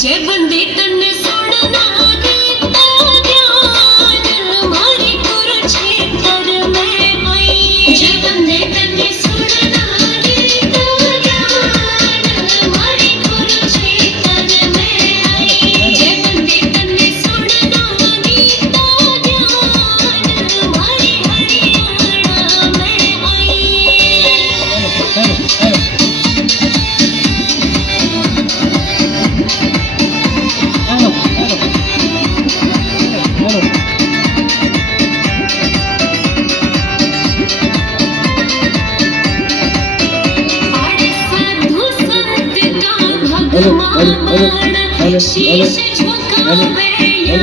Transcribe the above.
જે બંદી તને સોડના દેતા ધ્યાન મારી કુરુક્ષેત્ર મેં આઈ જે બંદી તને સોડના દેતા ધ્યાન મારી કુરુક્ષેત્ર મેં આઈ જે બંદી તને સોડના દેતા ધ્યાન મારી હરિયાણા મેં આઈ शीश झुकावे या